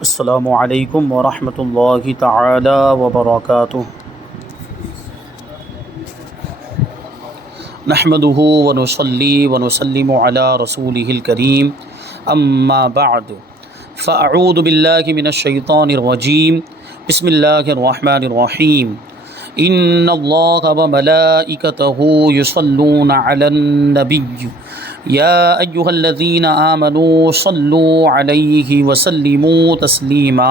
السلام علیکم ورحمۃ اللہ تعالی وبرکاتہ۔ نحمده ونصلی ونسلم علی رسولہ الکریم، اما بعد فاعوذ باللہ من الشیطان الرجیم، بسم اللہ الرحمن الرحیم۔ ان اللہ وملائکتہ یصلون علی النبی یا ایہا الذین آمنوا صلوا علیہ وسلموا تسلیما۔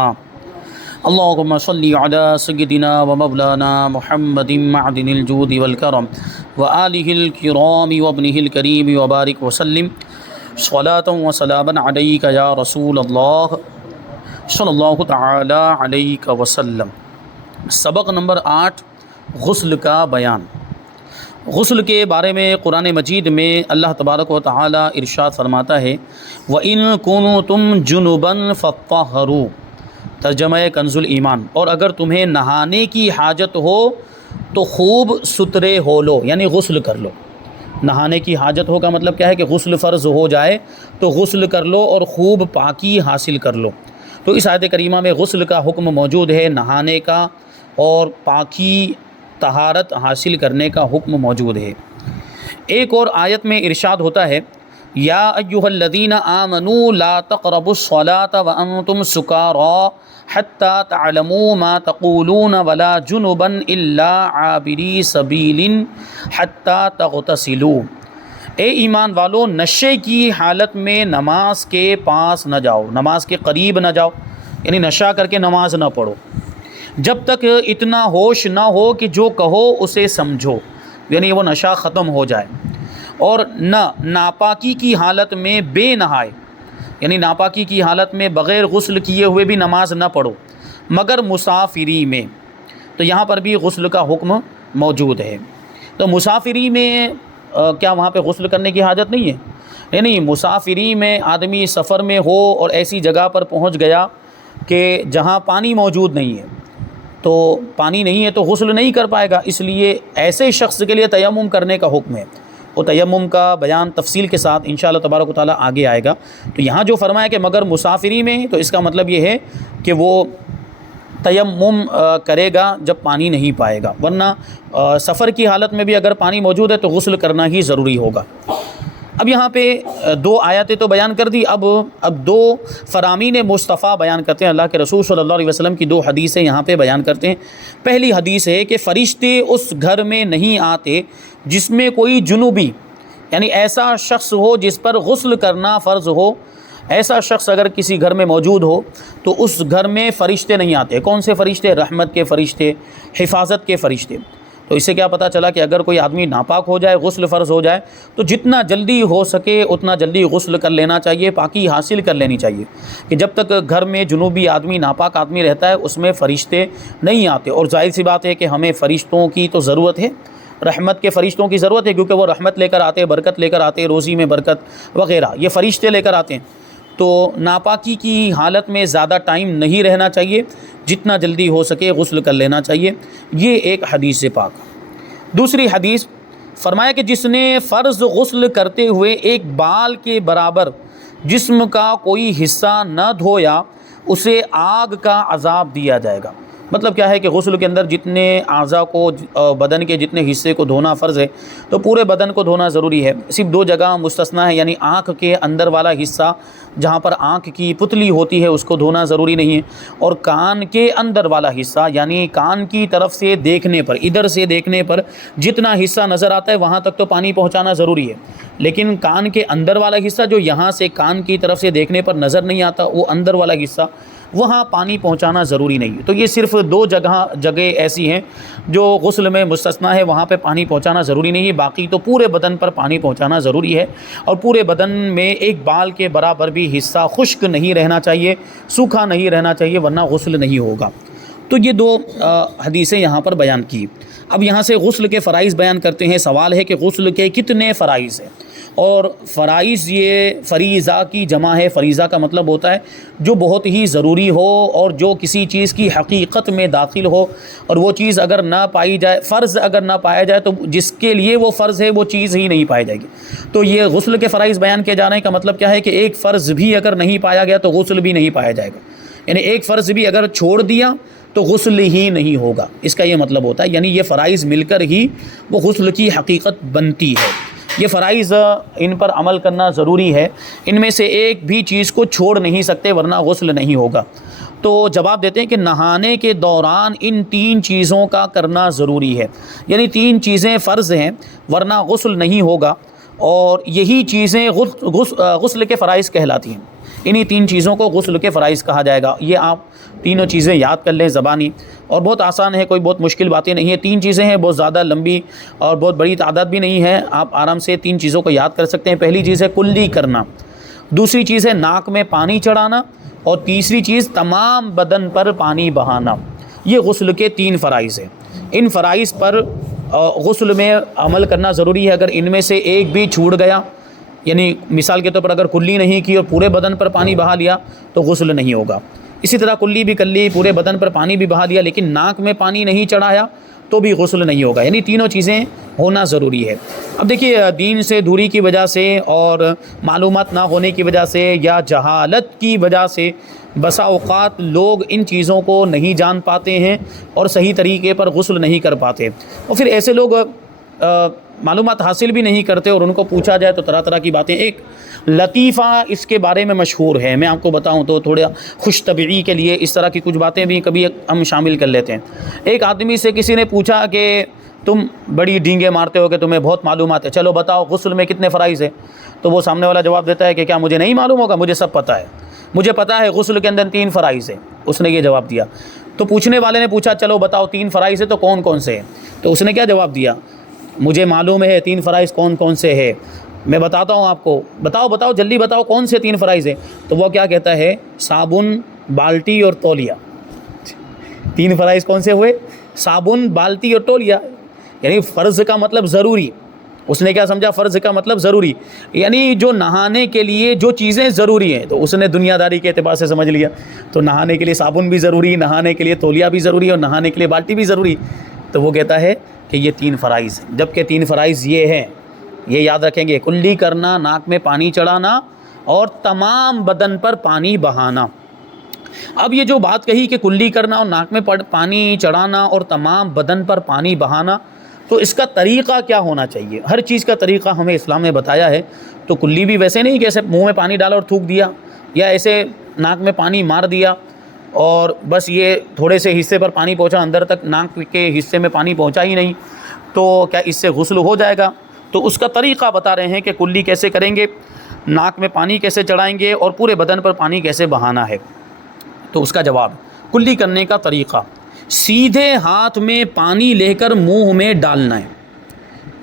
اللہم صلی علی سیدنا و مولانا محمد معدن الجود والکرم وآلہ الکرام وابنہ الکریم وبارک وسلم صلاۃ و سلاما علیک یا رسول اللہ صلی اللہ تعالی علیہ وسلم۔ سبق نمبر 8، غسل کا بیان۔ غسل کے بارے میں قرآن مجید میں اللہ تبارک و تعالی ارشاد فرماتا ہے وَإِن كُنتُمْ جُنُبًا فَطَّهِّرُوا، ترجمہ کنز الایمان، اور اگر تمہیں نہانے کی حاجت ہو تو خوب سترے ہو لو، یعنی غسل کر لو۔ نہانے کی حاجت ہو کا مطلب کیا ہے کہ غسل فرض ہو جائے تو غسل کر لو اور خوب پاکی حاصل کر لو۔ تو اس آیت کریمہ میں غسل کا حکم موجود ہے، نہانے کا اور پاکی طہارت حاصل کرنے کا حکم موجود ہے۔ ایک اور آیت میں ارشاد ہوتا ہے یا ایھا الذین آمنوا لا تقربوا الصلاۃ وانتم سکارى حتى تعلموا ما تقولون ولا جنبا الا عابری سبیل حتى تغتسلوا۔ اے ایمان والو، نشے کی حالت میں نماز کے پاس نہ جاؤ، نماز کے قریب نہ جاؤ، یعنی نشہ کر کے نماز نہ پڑھو جب تک اتنا ہوش نہ ہو کہ جو کہو اسے سمجھو، یعنی وہ نشہ ختم ہو جائے۔ اور نہ ناپاکی کی حالت میں بے نہائے، یعنی ناپاکی کی حالت میں بغیر غسل کیے ہوئے بھی نماز نہ پڑھو مگر مسافری میں۔ تو یہاں پر بھی غسل کا حکم موجود ہے۔ تو مسافری میں کیا وہاں پہ غسل کرنے کی حاجت نہیں ہے؟ نہیں، مسافری میں آدمی سفر میں ہو اور ایسی جگہ پر پہنچ گیا کہ جہاں پانی موجود نہیں ہے، تو پانی نہیں ہے تو غسل نہیں کر پائے گا، اس لیے ایسے شخص کے لیے تیمم کرنے کا حکم ہے۔ وہ تیمم کا بیان تفصیل کے ساتھ انشاءاللہ تبارک و تعالیٰ آگے آئے گا۔ تو یہاں جو فرمایا کہ مگر مسافری میں، تو اس کا مطلب یہ ہے کہ وہ تیمم کرے گا جب پانی نہیں پائے گا، ورنہ سفر کی حالت میں بھی اگر پانی موجود ہے تو غسل کرنا ہی ضروری ہوگا۔ اب یہاں پہ دو آیتیں تو بیان کر دی، اب دو فرامین مصطفیٰ بیان کرتے ہیں، اللہ کے رسول صلی اللہ علیہ وسلم کی دو حدیثیں یہاں پہ بیان کرتے ہیں۔ پہلی حدیث ہے کہ فرشتے اس گھر میں نہیں آتے جس میں کوئی جنوبی، یعنی ایسا شخص ہو جس پر غسل کرنا فرض ہو، ایسا شخص اگر کسی گھر میں موجود ہو تو اس گھر میں فرشتے نہیں آتے۔ کون سے فرشتے؟ رحمت کے فرشتے، حفاظت کے فرشتے۔ تو اس سے کیا پتہ چلا کہ اگر کوئی آدمی ناپاک ہو جائے، غسل فرض ہو جائے، تو جتنا جلدی ہو سکے اتنا جلدی غسل کر لینا چاہیے، پاکی حاصل کر لینی چاہیے، کہ جب تک گھر میں جنوبی آدمی، ناپاک آدمی رہتا ہے اس میں فرشتے نہیں آتے۔ اور ظاہر سی بات ہے کہ ہمیں فرشتوں کی تو ضرورت ہے، رحمت کے فرشتوں کی ضرورت ہے، کیونکہ وہ رحمت لے کر آتے، برکت لے کر آتے، روزی میں برکت وغیرہ یہ فرشتے لے کر آتے ہیں۔ تو ناپاکی کی حالت میں زیادہ ٹائم نہیں رہنا چاہیے، جتنا جلدی ہو سکے غسل کر لینا چاہیے۔ یہ ایک حدیث پاک۔ دوسری حدیث فرمایا کہ جس نے فرض غسل کرتے ہوئے ایک بال کے برابر جسم کا کوئی حصہ نہ دھویا اسے آگ کا عذاب دیا جائے گا۔ مطلب کیا ہے کہ غسل کے اندر جتنے اعضاء کو، بدن کے جتنے حصے کو دھونا فرض ہے تو پورے بدن کو دھونا ضروری ہے، صرف دو جگہ مستثنیٰ ہے، یعنی آنکھ کے اندر والا حصہ جہاں پر آنکھ کی پتلی ہوتی ہے اس کو دھونا ضروری نہیں ہے، اور کان کے اندر والا حصہ، یعنی کان کی طرف سے دیکھنے پر، ادھر سے دیکھنے پر جتنا حصہ نظر آتا ہے وہاں تک تو پانی پہنچانا ضروری ہے، لیکن کان کے اندر والا حصہ جو یہاں سے کان کی طرف سے دیکھنے پر نظر نہیں آتا، وہ اندر والا حصہ، وہاں پانی پہنچانا ضروری نہیں ہے۔ تو یہ صرف دو جگہ ایسی ہیں جو غسل میں مستثنیٰ ہے، وہاں پہ پانی پہنچانا ضروری نہیں ہے، باقی تو پورے بدن پر پانی پہنچانا ضروری ہے، اور پورے بدن میں ایک بال کے برابر بھی حصہ خشک نہیں رہنا چاہیے، سوکھا نہیں رہنا چاہیے، ورنہ غسل نہیں ہوگا۔ تو یہ دو حدیثیں یہاں پر بیان کی۔ اب یہاں سے غسل کے فرائض بیان کرتے ہیں۔ سوال ہے کہ غسل کے کتنے فرائض ہیں؟ اور فرائض یہ فریضہ کی جمع ہے۔ فریضہ کا مطلب ہوتا ہے جو بہت ہی ضروری ہو اور جو کسی چیز کی حقیقت میں داخل ہو، اور وہ چیز اگر نہ پائی جائے، فرض اگر نہ پایا جائے تو جس کے لیے وہ فرض ہے وہ چیز ہی نہیں پائی جائے گی۔ تو یہ غسل کے فرائض بیان کیے جانے کا مطلب کیا ہے کہ ایک فرض بھی اگر نہیں پایا گیا تو غسل بھی نہیں پایا جائے گا، یعنی ایک فرض بھی اگر چھوڑ دیا تو غسل ہی نہیں ہوگا، اس کا یہ مطلب ہوتا ہے، یعنی یہ فرائض مل کر ہی وہ غسل کی حقیقت بنتی ہے۔ یہ فرائض ان پر عمل کرنا ضروری ہے، ان میں سے ایک بھی چیز کو چھوڑ نہیں سکتے ورنہ غسل نہیں ہوگا۔ تو جواب دیتے ہیں کہ نہانے کے دوران ان 3 چیزوں کا کرنا ضروری ہے، یعنی 3 چیزیں فرض ہیں ورنہ غسل نہیں ہوگا، اور یہی چیزیں غسل کے فرائض کہلاتی ہیں۔ انہی 3 چیزوں کو غسل کے فرائض کہا جائے گا۔ یہ آپ تینوں چیزیں یاد کر لیں زبانی، اور بہت آسان ہے، کوئی بہت مشکل باتیں نہیں ہیں۔ 3 چیزیں ہیں، بہت زیادہ لمبی اور بہت بڑی تعداد بھی نہیں ہے، آپ آرام سے 3 چیزوں کو یاد کر سکتے ہیں۔ پہلی چیز ہے کلی کرنا، دوسری چیز ہے ناک میں پانی چڑھانا، اور تیسری چیز تمام بدن پر پانی بہانا۔ یہ غسل کے 3 فرائض ہیں۔ ان فرائض پر غسل میں عمل کرنا ضروری ہے۔ اگر ان میں سے ایک بھی چھوٹ گیا، یعنی مثال کے طور پر اگر کلی نہیں کی اور پورے بدن پر پانی بہا لیا تو غسل نہیں ہوگا۔ اسی طرح کلی بھی کر لی، پورے بدن پر پانی بھی بہا لیا، لیکن ناک میں پانی نہیں چڑھایا تو بھی غسل نہیں ہوگا، یعنی تینوں چیزیں ہونا ضروری ہے۔ اب دیکھیے، دین سے دوری کی وجہ سے اور معلومات نہ ہونے کی وجہ سے یا جہالت کی وجہ سے بسا اوقات لوگ ان چیزوں کو نہیں جان پاتے ہیں اور صحیح طریقے پر غسل نہیں کر پاتے، اور پھر ایسے لوگ معلومات حاصل بھی نہیں کرتے اور ان کو پوچھا جائے تو طرح طرح کی باتیں۔ ایک لطیفہ اس کے بارے میں مشہور ہے، میں آپ کو بتاؤں تو تھوڑا خوش طبعی کے لیے اس طرح کی کچھ باتیں بھی کبھی ہم شامل کر لیتے ہیں۔ ایک آدمی سے کسی نے پوچھا کہ تم بڑی ڈینگیں مارتے ہو کہ تمہیں بہت معلومات ہے، چلو بتاؤ غسل میں کتنے فرائض ہیں؟ تو وہ سامنے والا جواب دیتا ہے کہ کیا مجھے نہیں معلوم ہوگا، مجھے سب پتہ ہے، مجھے پتہ ہے غسل کے اندر 3 فرائض ہیں۔ اس نے یہ جواب دیا۔ تو پوچھنے والے نے پوچھا چلو بتاؤ 3 فرائض ہیں تو کون کون سے ہیں؟ تو اس نے کیا جواب دیا؟ مجھے معلوم ہے 3 فرائض کون کون سے ہیں، میں بتاتا ہوں آپ کو، بتاؤ جلدی بتاؤ کون سے 3 فرائض ہیں؟ تو وہ کیا کہتا ہے؟ صابن، بالٹی اور تولیہ۔ 3 فرائض کون سے ہوئے؟ صابن، بالٹی اور تولیہ، یعنی فرض کا مطلب ضروری۔ اس نے کیا سمجھا؟ فرض کا مطلب ضروری، یعنی جو نہانے کے لیے جو چیزیں ضروری ہیں، تو اس نے دنیا داری کے اعتبار سے سمجھ لیا، تو نہانے کے لیے صابن بھی ضروری، نہانے کے لیے تولیہ بھی ضروری، اور نہانے کے لیے بالٹی بھی ضروری۔ تو وہ کہتا ہے کہ یہ 3 فرائض ہیں، جبکہ 3 فرائض یہ ہیں، یہ یاد رکھیں گے: کلی کرنا، ناک میں پانی چڑھانا، اور تمام بدن پر پانی بہانا۔ اب یہ جو بات کہی کہ کلی کرنا اور ناک میں پانی چڑھانا اور تمام بدن پر پانی بہانا، تو اس کا طریقہ کیا ہونا چاہیے؟ ہر چیز کا طریقہ ہمیں اسلام نے بتایا ہے۔ تو کلی بھی ویسے نہیں کہ ایسے منہ میں پانی ڈالا اور تھوک دیا، یا ایسے ناک میں پانی مار دیا اور بس یہ تھوڑے سے حصے پر پانی پہنچا، اندر تک ناک کے حصے میں پانی پہنچا ہی نہیں، تو کیا اس سے غسل ہو جائے گا؟ تو اس کا طریقہ بتا رہے ہیں کہ کلی کیسے کریں گے، ناک میں پانی کیسے چڑھائیں گے، اور پورے بدن پر پانی کیسے بہانا ہے۔ تو اس کا جواب، کلی کرنے کا طریقہ: سیدھے ہاتھ میں پانی لے کر منہ میں ڈالنا ہے،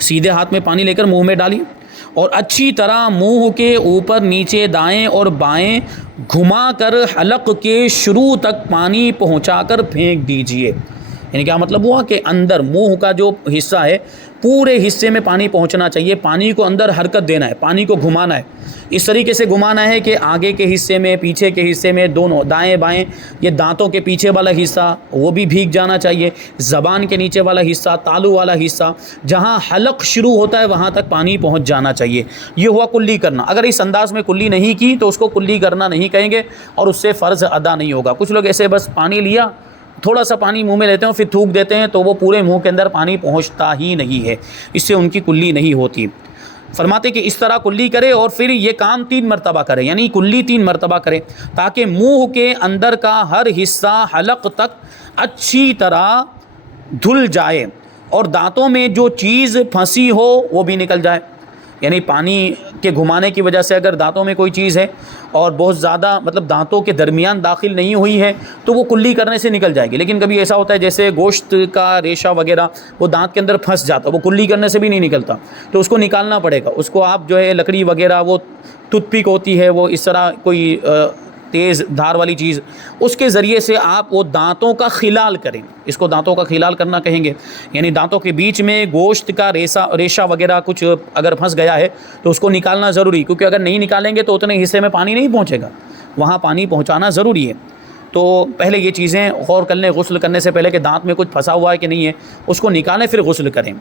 سیدھے ہاتھ میں پانی لے کر منہ میں ڈالیے، اور اچھی طرح منہ کے اوپر نیچے دائیں اور بائیں گھما کر حلق کے شروع تک پانی پہنچا کر پھینک دیجئے۔ یعنی کیا مطلب ہوا کہ اندر منہ کا جو حصہ ہے پورے حصے میں پانی پہنچنا چاہیے، پانی کو اندر حرکت دینا ہے، پانی کو گھمانا ہے، اس طریقے سے گھمانا ہے کہ آگے کے حصے میں، پیچھے کے حصے میں، دونوں دائیں بائیں، یہ دانتوں کے پیچھے والا حصہ وہ بھی بھیگ جانا چاہیے، زبان کے نیچے والا حصہ، تالو والا حصہ، جہاں حلق شروع ہوتا ہے وہاں تک پانی پہنچ جانا چاہیے۔ یہ ہوا کلی کرنا۔ اگر اس انداز میں کلی نہیں کی تو اس کو کلی کرنا نہیں کہیں گے اور اس سے فرض ادا نہیں ہوگا۔ کچھ لوگ ایسے بس پانی لیا، تھوڑا سا پانی منہ میں لیتے ہیں پھر تھوک دیتے ہیں، تو وہ پورے منہ کے اندر پانی پہنچتا ہی نہیں ہے، اس سے ان کی کلی نہیں ہوتی۔ فرماتے کہ اس طرح کلی کرے اور پھر یہ کام 3 مرتبہ کرے، یعنی کلی 3 مرتبہ کرے، تاکہ منہ کے اندر کا ہر حصہ حلق تک اچھی طرح دھل جائے اور دانتوں میں جو چیز پھنسی ہو وہ بھی نکل جائے۔ یعنی پانی کے گھمانے کی وجہ سے اگر دانتوں میں کوئی چیز ہے اور بہت زیادہ مطلب دانتوں کے درمیان داخل نہیں ہوئی ہے تو وہ کلی کرنے سے نکل جائے گی، لیکن کبھی ایسا ہوتا ہے جیسے گوشت کا ریشہ وغیرہ وہ دانت کے اندر پھنس جاتا ہے، وہ کلی کرنے سے بھی نہیں نکلتا، تو اس کو نکالنا پڑے گا۔ اس کو آپ جو ہے لکڑی وغیرہ، وہ ٹوتھ پک ہوتی ہے، وہ اس طرح کوئی تیز دھار والی چیز، اس کے ذریعے سے آپ وہ دانتوں کا خلال کریں، اس کو دانتوں کا خلال کرنا کہیں گے، یعنی دانتوں کے بیچ میں گوشت کا ریشہ وغیرہ کچھ اگر پھنس گیا ہے تو اس کو نکالنا ضروری، کیونکہ اگر نہیں نکالیں گے تو اتنے حصے میں پانی نہیں پہنچے گا، وہاں پانی پہنچانا ضروری ہے۔ تو پہلے یہ چیزیں غور کر لیں غسل کرنے سے پہلے کہ دانت میں کچھ پھنسا ہوا ہے کہ نہیں ہے، اس کو نکالیں پھر غسل کریں۔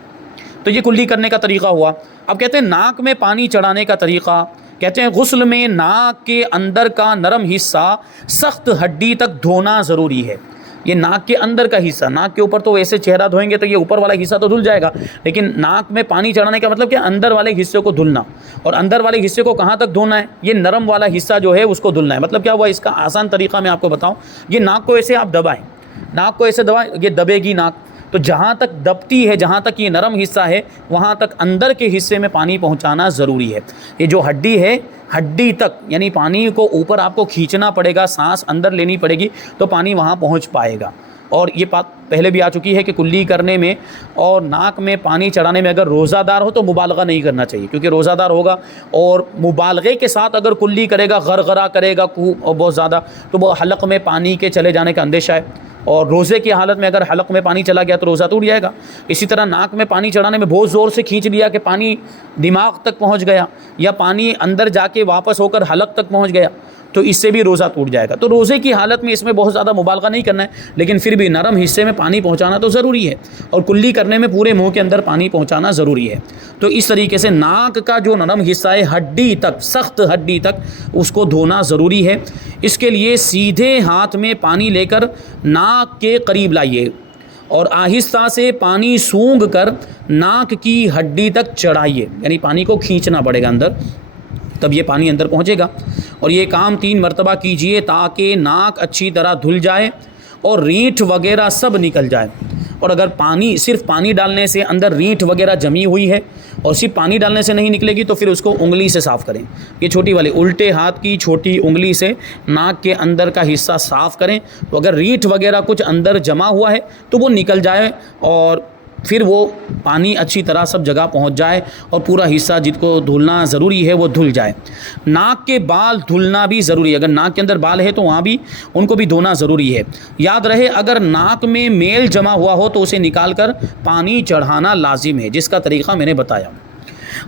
تو یہ کلی کرنے کا طریقہ ہوا۔ اب کہتے ہیں ناک میں پانی چڑھانے کا طریقہ، کہتے ہیں غسل میں ناک کے اندر کا نرم حصہ سخت ہڈی تک دھونا ضروری ہے۔ یہ ناک کے اندر کا حصہ، ناک کے اوپر تو ویسے چہرہ دھوئیں گے تو یہ اوپر والا حصہ تو دھل جائے گا، لیکن ناک میں پانی چڑھانے کا مطلب کہ اندر والے حصے کو دھلنا، اور اندر والے حصے کو کہاں تک دھونا ہے؟ یہ نرم والا حصہ جو ہے اس کو دھلنا ہے۔ مطلب کیا ہوا؟ اس کا آسان طریقہ میں آپ کو بتاؤں، یہ ناک کو ایسے آپ دبائیں، ناک کو ایسے دبائیں، یہ دبے گی ناک، تو جہاں تک دبتی ہے، جہاں تک یہ نرم حصہ ہے، وہاں تک اندر کے حصے میں پانی پہنچانا ضروری ہے۔ یہ جو ہڈی ہے، ہڈی تک، یعنی پانی کو اوپر آپ کو کھینچنا پڑے گا، سانس اندر لینی پڑے گی تو پانی وہاں پہنچ پائے گا۔ اور یہ بات پہلے بھی آ چکی ہے کہ کلی کرنے میں اور ناک میں پانی چڑھانے میں اگر روزہ دار ہو تو مبالغہ نہیں کرنا چاہیے، کیونکہ روزہ دار ہوگا اور مبالغے کے ساتھ اگر کلی کرے گا، غرغرہ کرے گا بہت زیادہ، تو وہ حلق میں پانی کے چلے جانے کا اندیشہ ہے، اور روزے کی حالت میں اگر حلق میں پانی چلا گیا تو روزہ ٹوٹ جائے گا۔ اسی طرح ناک میں پانی چڑھانے میں بہت زور سے کھینچ لیا کہ پانی دماغ تک پہنچ گیا، یا پانی اندر جا کے واپس ہو کر حلق تک پہنچ گیا، تو اس سے بھی روزہ ٹوٹ جائے گا۔ تو روزے کی حالت میں اس میں بہت زیادہ مبالغہ نہیں کرنا ہے، لیکن پھر بھی نرم حصے میں پانی پہنچانا تو ضروری ہے، اور کلی کرنے میں پورے منہ کے اندر پانی پہنچانا ضروری ہے۔ تو اس طریقے سے ناک کا جو نرم حصہ ہے، ہڈی تک، سخت ہڈی تک، اس کو دھونا ضروری ہے۔ اس کے لیے سیدھے ہاتھ میں پانی لے کر ناک کے قریب لائیے اور آہستہ سے پانی سونگھ کر ناک کی ہڈی تک چڑھائیے، یعنی پانی کو کھینچنا پڑے گا اندر، تب یہ پانی اندر پہنچے گا۔ اور یہ کام 3 مرتبہ کیجئے تاکہ ناک اچھی طرح دھل جائے اور رینٹھ وغیرہ سب نکل جائے۔ اور اگر صرف پانی ڈالنے سے اندر رینٹھ وغیرہ جمی ہوئی ہے اور صرف پانی ڈالنے سے نہیں نکلے گی تو پھر اس کو انگلی سے صاف کریں، یہ چھوٹی والی الٹے ہاتھ کی چھوٹی انگلی سے ناک کے اندر کا حصہ صاف کریں، تو اگر رینٹھ وغیرہ کچھ اندر جمع ہوا ہے تو وہ نکل جائے، اور پھر وہ پانی اچھی طرح سب جگہ پہنچ جائے اور پورا حصہ جس کو دھلنا ضروری ہے وہ دھل جائے۔ ناک کے بال دھلنا بھی ضروری ہے، اگر ناک کے اندر بال ہے تو وہاں بھی ان کو بھی دھونا ضروری ہے۔ یاد رہے اگر ناک میں میل جمع ہوا ہو تو اسے نکال کر پانی چڑھانا لازم ہے، جس کا طریقہ میں نے بتایا۔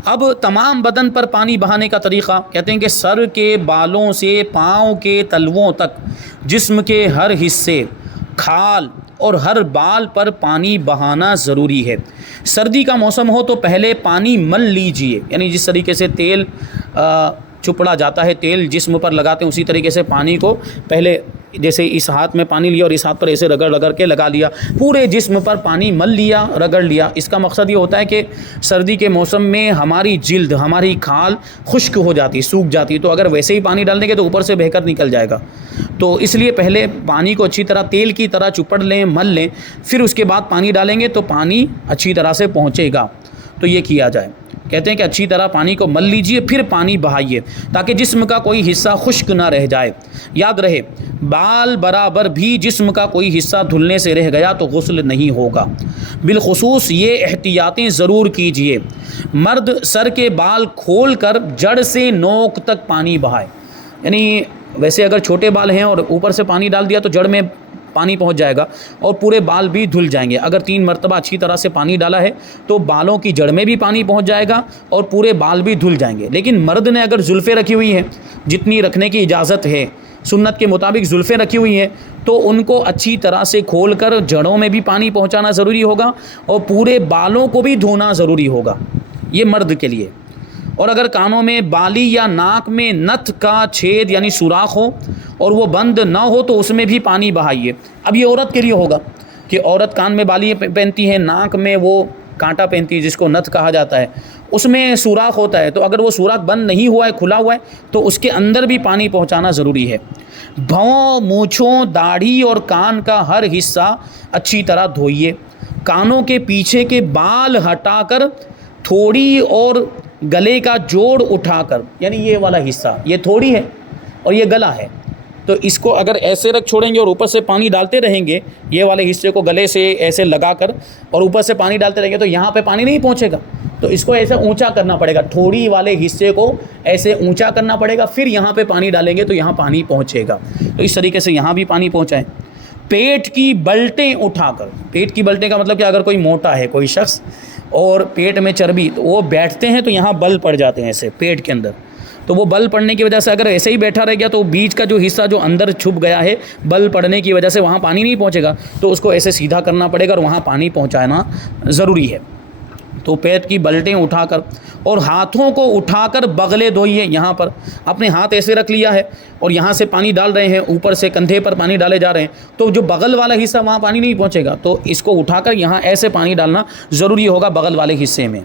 اب تمام بدن پر پانی بہانے کا طریقہ، کہتے ہیں کہ سر کے بالوں سے پاؤں کے تلوؤں تک جسم کے ہر حصے، کھال اور ہر بال پر پانی بہانا ضروری ہے۔ سردی کا موسم ہو تو پہلے پانی مل لیجئے، یعنی جس طریقے سے تیل چپڑا جاتا ہے، تیل جسم پر لگاتے ہیں، اسی طریقے سے پانی کو پہلے جیسے اس ہاتھ میں پانی لیا اور اس ہاتھ پر ایسے رگڑ کے لگا لیا، پورے جسم پر پانی مل لیا، رگڑ لیا۔ اس کا مقصد یہ ہوتا ہے کہ سردی کے موسم میں ہماری جلد، ہماری کھال خشک ہو جاتی، سوکھ جاتی، تو اگر ویسے ہی پانی ڈال دیں گے تو اوپر سے بہہ کر نکل جائے گا، تو اس لیے پہلے پانی کو اچھی طرح تیل کی طرح چپڑ لیں، مل لیں، پھر اس کے بعد پانی ڈالیں گے تو پانی اچھی طرح سے پہنچے گا۔ تو یہ کیا جائے، کہتے ہیں کہ اچھی طرح پانی کو مل لیجئے، پھر پانی بہائیے تاکہ جسم کا کوئی حصہ خشک نہ رہ جائے۔ یاد رہے بال برابر بھی جسم کا کوئی حصہ دھلنے سے رہ گیا تو غسل نہیں ہوگا۔ بالخصوص یہ احتیاطیں ضرور کیجئے، مرد سر کے بال کھول کر جڑ سے نوک تک پانی بہائے، یعنی ویسے اگر چھوٹے بال ہیں اور اوپر سے پانی ڈال دیا تو جڑ میں پانی پہنچ جائے گا اور پورے بال بھی دھل جائیں گے۔ اگر 3 مرتبہ اچھی طرح سے پانی ڈالا ہے تو بالوں کی جڑ میں بھی پانی پہنچ جائے گا اور پورے بال بھی دھل جائیں گے۔ لیکن مرد نے اگر زلفیں رکھی ہوئی ہیں، جتنی رکھنے کی اجازت ہے، سنت کے مطابق زلفیں رکھی ہوئی ہیں، تو ان کو اچھی طرح سے کھول کر جڑوں میں بھی پانی پہنچانا ضروری ہوگا اور پورے بالوں کو بھی دھونا ضروری ہوگا، یہ مرد کے لیے۔ اور اگر کانوں میں بالی یا ناک میں نتھ کا چھید یعنی سوراخ ہو اور وہ بند نہ ہو تو اس میں بھی پانی بہائیے۔ اب یہ عورت کے لیے ہوگا کہ عورت کان میں بالی پہنتی ہے، ناک میں وہ کانٹا پہنتی ہے جس کو نتھ کہا جاتا ہے، اس میں سوراخ ہوتا ہے، تو اگر وہ سوراخ بند نہیں ہوا ہے، کھلا ہوا ہے، تو اس کے اندر بھی پانی پہنچانا ضروری ہے۔ بھووں، مونچھوں، داڑھی اور کان کا ہر حصہ اچھی طرح دھوئیے۔ کانوں کے پیچھے کے بال ہٹا کر تھوڑی اور گلے کا جوڑ اٹھا کر، یعنی یہ والا حصہ، یہ تھوڑی ہے اور یہ گلا ہے، تو اس کو اگر ایسے رکھ چھوڑیں گے اور اوپر سے پانی ڈالتے رہیں گے، یہ والے حصے کو گلے سے ایسے لگا کر اور اوپر سے پانی ڈالتے رہیں گے تو یہاں پہ پانی نہیں پہنچے گا، تو اس کو ایسے اونچا کرنا پڑے گا، تھوڑی والے حصے کو ایسے اونچا کرنا پڑے گا، پھر یہاں پہ پانی ڈالیں گے تو یہاں پانی پہنچے گا۔ تو اس طریقے سے یہاں بھی پانی پہنچائیں۔ پیٹ کی بلٹیں اٹھا کر، پیٹ کی بلٹیں کا مطلب کہ اگر کوئی موٹا ہے کوئی شخص اور پیٹ میں چربی، تو وہ بیٹھتے ہیں تو یہاں بل پڑ جاتے ہیں ایسے پیٹ کے اندر، تو وہ بل پڑنے کی وجہ سے اگر ایسے ہی بیٹھا رہ گیا تو بیچ کا جو حصہ جو اندر چھپ گیا ہے بل پڑنے کی وجہ سے وہاں پانی نہیں پہنچے گا، تو اس کو ایسے سیدھا کرنا پڑے گا اور وہاں پانی پہنچانا ضروری ہے۔ تو پیٹ کی بلٹیں اٹھا کر اور ہاتھوں کو اٹھا کر بغلے دھوئیے. یہاں پر اپنے ہاتھ ایسے رکھ لیا ہے اور یہاں سے پانی ڈال رہے ہیں, اوپر سے کندھے پر پانی ڈالے جا رہے ہیں, تو جو بغل والا حصہ وہاں پانی نہیں پہنچے گا, تو اس کو اٹھا کر یہاں ایسے پانی ڈالنا ضروری ہوگا بغل والے حصے میں.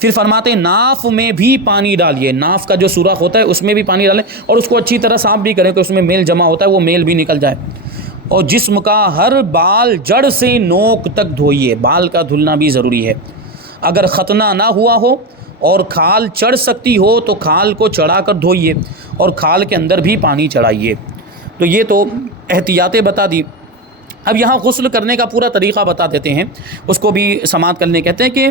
پھر فرماتے ہیں ناف میں بھی پانی ڈالیے, ناف کا جو سوراخ ہوتا ہے اس میں بھی پانی ڈالیں اور اس کو اچھی طرح صاف بھی کریں کہ اس میں میل جمع ہوتا ہے وہ میل بھی نکل جائے. اور جسم کا ہر بال جڑ سے نوک تک دھوئیے, بال کا دھلنا بھی ضروری ہے. اگر ختنہ نہ ہوا ہو اور کھال چڑھ سکتی ہو تو کھال کو چڑھا کر دھوئیے اور کھال کے اندر بھی پانی چڑھائیے. تو یہ تو احتیاطیں بتا دی. اب یہاں غسل کرنے کا پورا طریقہ بتا دیتے ہیں, اس کو بھی سماعت کرنے کہتے ہیں کہ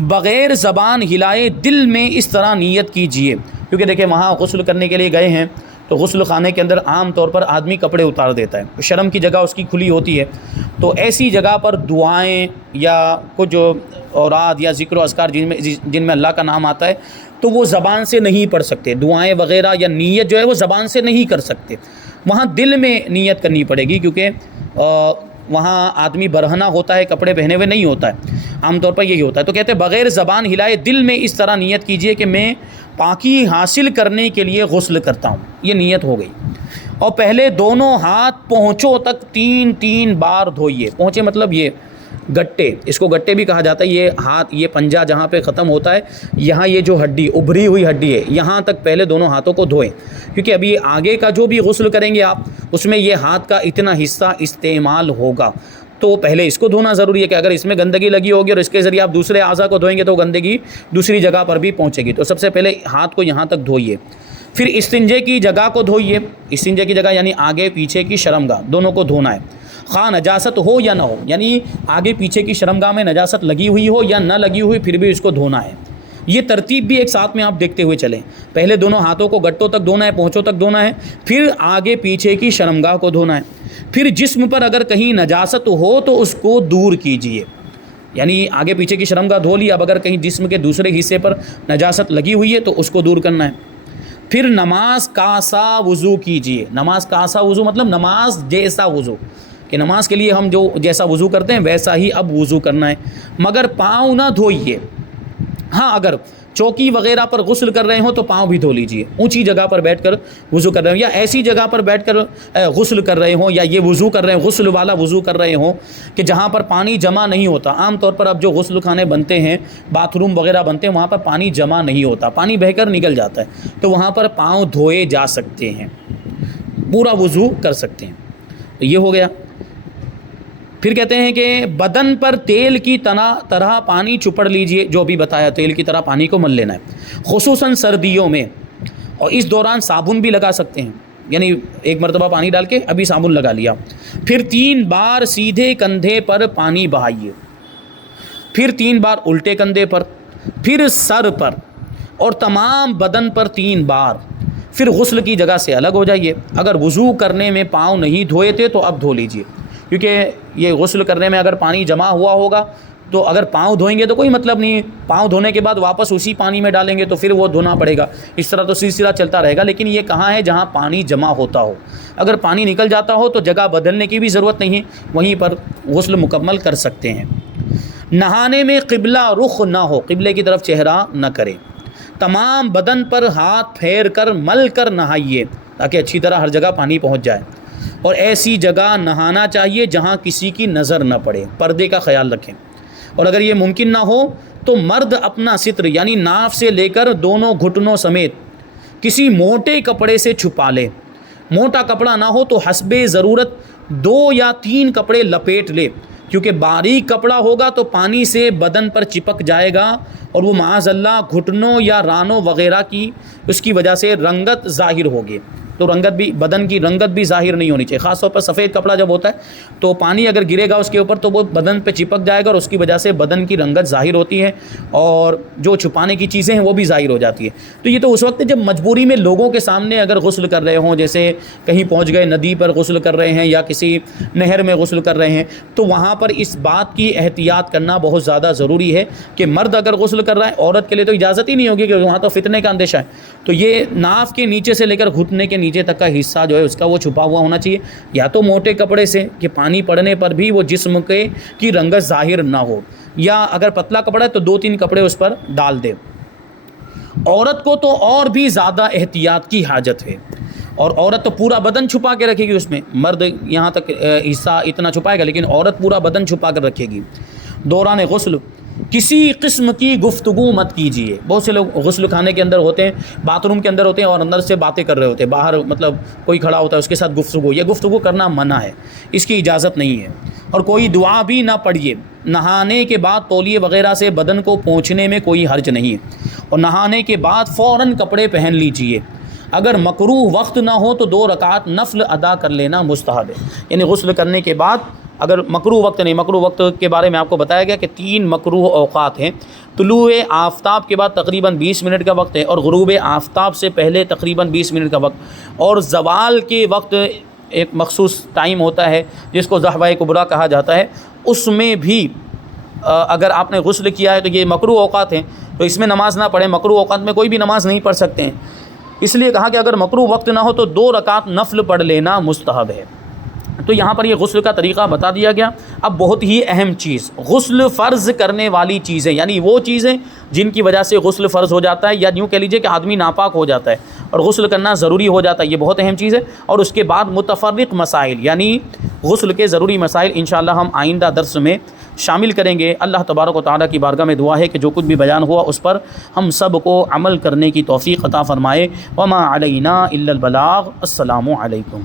بغیر زبان ہلائے دل میں اس طرح نیت کیجئے. کیونکہ دیکھیں وہاں غسل کرنے کے لیے گئے ہیں تو غسل خانے کے اندر عام طور پر آدمی کپڑے اتار دیتا ہے, شرم کی جگہ اس کی کھلی ہوتی ہے, تو ایسی جگہ پر دعائیں یا کچھ اوراد یا ذکر و اذکار جن میں اللہ کا نام آتا ہے تو وہ زبان سے نہیں پڑھ سکتے. دعائیں وغیرہ یا نیت جو ہے وہ زبان سے نہیں کر سکتے, وہاں دل میں نیت کرنی پڑے گی, کیونکہ وہاں آدمی برہنہ ہوتا ہے, کپڑے پہنے ہوئے نہیں ہوتا ہے, عام طور پر یہی ہوتا ہے. تو کہتے ہیں بغیر زبان ہلائے دل میں اس طرح نیت کیجئے کہ میں پاکی حاصل کرنے کے لیے غسل کرتا ہوں. یہ نیت ہو گئی. اور پہلے دونوں ہاتھ پہنچوں تک 3 بار دھوئیے. پہنچے مطلب یہ گٹے, اس کو گٹے بھی کہا جاتا ہے. یہ ہاتھ, یہ پنجہ جہاں پہ ختم ہوتا ہے, یہاں یہ جو ہڈی ابھری ہوئی ہڈی ہے, یہاں تک پہلے دونوں ہاتھوں کو دھوئیں, کیونکہ ابھی آگے کا جو بھی غسل کریں گے آپ اس میں یہ ہاتھ کا اتنا حصہ استعمال ہوگا. تو پہلے اس کو دھونا ضروری ہے کہ اگر اس میں گندگی لگی ہوگی اور اس کے ذریعے آپ دوسرے اعضاء کو دھوئیں گے تو گندگی دوسری جگہ پر بھی پہنچے گی. تو سب سے پہلے ہاتھ کو یہاں تک دھوئیے. پھر استنجے کی جگہ کو دھوئیے. استنجے کی جگہ یعنی آگے پیچھے کی شرمگاہ دونوں کو دھونا ہے, خواہ نجاست ہو یا نہ ہو, یعنی آگے پیچھے کی شرمگاہ میں نجاست لگی ہوئی ہو یا نہ لگی ہوئی پھر بھی اس کو دھونا ہے. یہ ترتیب بھی ایک ساتھ میں آپ دیکھتے ہوئے چلیں. پہلے دونوں ہاتھوں کو گٹوں تک دھونا ہے, پونچھوں تک دھونا ہے, پھر آگے پیچھے کی شرمگاہ کو دھونا ہے. پھر جسم پر اگر کہیں نجاست ہو تو اس کو دور کیجیے. یعنی آگے پیچھے کی شرمگاہ دھو لی, اب اگر کہیں جسم کے دوسرے حصے پر نجاست لگی ہوئی ہے تو اس کو دور کرنا ہے. پھر نماز کا سا وضو کیجیے. نماز کا سا وضو مطلب نماز جیسا وضو, کہ نماز کے لیے ہم جو جیسا وضو کرتے ہیں ویسا ہی اب وضو کرنا ہے, مگر پاؤں نہ دھوئیے. ہاں اگر چوکی وغیرہ پر غسل کر رہے ہوں تو پاؤں بھی دھو لیجئے. اونچی جگہ پر بیٹھ کر وضو کر رہے ہوں یا ایسی جگہ پر بیٹھ کر غسل کر رہے ہوں, یا یہ وضو کر رہے ہیں غسل والا وضو کر رہے ہوں کہ جہاں پر پانی جمع نہیں ہوتا. عام طور پر اب جو غسل خانے بنتے ہیں, باتھ روم وغیرہ بنتے ہیں, وہاں پر پانی جمع نہیں ہوتا, پانی بہہ کر نکل جاتا ہے, تو وہاں پر پاؤں دھوئے جا سکتے ہیں, پورا وضو کر سکتے ہیں. تو یہ ہو گیا. پھر کہتے ہیں کہ بدن پر تیل کی طرح پانی چپڑ لیجئے. جو بھی بتایا تیل کی طرح پانی کو مل لینا ہے, خصوصاً سردیوں میں. اور اس دوران صابن بھی لگا سکتے ہیں, یعنی ایک مرتبہ پانی ڈال کے ابھی صابن لگا لیا. پھر 3 بار سیدھے کندھے پر پانی بہائیے, پھر 3 بار الٹے کندھے پر, پھر سر پر اور تمام بدن پر 3 بار. پھر غسل کی جگہ سے الگ ہو جائیے. اگر وضو کرنے میں پاؤں نہیں دھوئے تھے تو اب دھو لیجئے, کیونکہ یہ غسل کرنے میں اگر پانی جمع ہوا ہوگا تو اگر پاؤں دھوئیں گے تو کوئی مطلب نہیں. پاؤں دھونے کے بعد واپس اسی پانی میں ڈالیں گے تو پھر وہ دھونا پڑے گا. اس طرح تو سلسلہ چلتا رہے گا. لیکن یہ کہاں ہے جہاں پانی جمع ہوتا ہو. اگر پانی نکل جاتا ہو تو جگہ بدلنے کی بھی ضرورت نہیں ہے, وہیں پر غسل مکمل کر سکتے ہیں. نہانے میں قبلہ رخ نہ ہو, قبلے کی طرف چہرہ نہ کرے. تمام بدن پر ہاتھ پھیر کر مل کر نہائیے تاکہ اچھی طرح ہر جگہ پانی پہنچ جائے. اور ایسی جگہ نہانا چاہیے جہاں کسی کی نظر نہ پڑے, پردے کا خیال رکھیں. اور اگر یہ ممکن نہ ہو تو مرد اپنا ستر یعنی ناف سے لے کر دونوں گھٹنوں سمیت کسی موٹے کپڑے سے چھپا لے. موٹا کپڑا نہ ہو تو حسب ضرورت 2 یا 3 کپڑے لپیٹ لے, کیونکہ باریک کپڑا ہوگا تو پانی سے بدن پر چپک جائے گا اور وہ معاذ اللہ گھٹنوں یا رانوں وغیرہ کی اس کی وجہ سے رنگت ظاہر ہوگی. تو رنگت بھی, بدن کی رنگت بھی ظاہر نہیں ہونی چاہیے. خاص طور پر سفید کپڑا جب ہوتا ہے تو پانی اگر گرے گا اس کے اوپر تو وہ بدن پہ چپک جائے گا اور اس کی وجہ سے بدن کی رنگت ظاہر ہوتی ہے اور جو چھپانے کی چیزیں ہیں وہ بھی ظاہر ہو جاتی ہے. تو یہ تو اس وقت جب مجبوری میں لوگوں کے سامنے اگر غسل کر رہے ہوں, جیسے کہیں پہنچ گئے ندی پر غسل کر رہے ہیں یا کسی نہر میں غسل کر رہے ہیں, تو وہاں پر اس بات کی احتیاط کرنا بہت زیادہ ضروری ہے کہ مرد اگر غسل کر رہا ہے, عورت کے لیے تو اجازت ہی نہیں ہوگی کہ وہاں تو فتنے کا اندیشہ ہے. تو یہ ناف کے نیچے سے لے کر گھٹنے کے نیچے تک کا حصہ جو ہے اس کا وہ چھپا ہوا ہونا چاہیے, یا تو موٹے کپڑے سے کہ پانی پڑنے پر بھی وہ جسم کی رنگت ظاہر نہ ہو, یا اگر پتلا کپڑا ہے تو 2-3 کپڑے اس پر ڈال دے۔ عورت کو تو اور بھی زیادہ احتیاط کی حاجت ہے، اور عورت تو پورا بدن چھپا کے رکھے گی، اس میں مرد یہاں تک حصہ اتنا چھپائے گا، لیکن عورت پورا بدن چھپا کر رکھے گی۔ دوران غسل کسی قسم کی گفتگو مت کیجیے۔ بہت سے لوگ غسل خانے کے اندر ہوتے ہیں، باتھ روم کے اندر ہوتے ہیں اور اندر سے باتیں کر رہے ہوتے ہیں، باہر مطلب کوئی کھڑا ہوتا ہے اس کے ساتھ گفتگو، یہ گفتگو کرنا منع ہے، اس کی اجازت نہیں ہے۔ اور کوئی دعا بھی نہ پڑھیے۔ نہانے کے بعد تولیے وغیرہ سے بدن کو پونچھنے میں کوئی حرج نہیں ہے، اور نہانے کے بعد فوراً کپڑے پہن لیجیے۔ اگر مکروہ وقت نہ ہو تو 2 رکعت نفل ادا کر لینا مستحب ہے، یعنی غسل کرنے کے بعد اگر مکروہ وقت نہیں، مکروہ وقت کے بارے میں آپ کو بتایا گیا کہ 3 مکروہ اوقات ہیں۔ طلوع آفتاب کے بعد تقریباً 20 منٹ کا وقت ہے، اور غروب آفتاب سے پہلے تقریباً 20 منٹ کا وقت، اور زوال کے وقت ایک مخصوص ٹائم ہوتا ہے جس کو ضحوہ کبریٰ کہا جاتا ہے، اس میں بھی اگر آپ نے غسل کیا ہے تو یہ مکروہ اوقات ہیں، تو اس میں نماز نہ پڑھیں۔ مکروہ اوقات میں کوئی بھی نماز نہیں پڑھ سکتے ہیں، اس لیے کہا کہ اگر مکروہ وقت نہ ہو تو 2 رکعت نفل پڑھ لینا مستحب ہے۔ تو یہاں پر یہ غسل کا طریقہ بتا دیا گیا۔ اب بہت ہی اہم چیز، غسل فرض کرنے والی چیزیں، یعنی وہ چیزیں جن کی وجہ سے غسل فرض ہو جاتا ہے، یا یوں کہہ لیجیے کہ آدمی ناپاک ہو جاتا ہے اور غسل کرنا ضروری ہو جاتا ہے، یہ بہت اہم چیز ہے۔ اور اس کے بعد متفرق مسائل، یعنی غسل کے ضروری مسائل انشاءاللہ ہم آئندہ درس میں شامل کریں گے۔ اللہ تبارک و تعالیٰ کی بارگاہ میں دعا ہے کہ جو کچھ بھی بیان ہوا اس پر ہم سب کو عمل کرنے کی توفیق عطا فرمائے۔ وما علینا الا البلاغ۔ السلام علیکم۔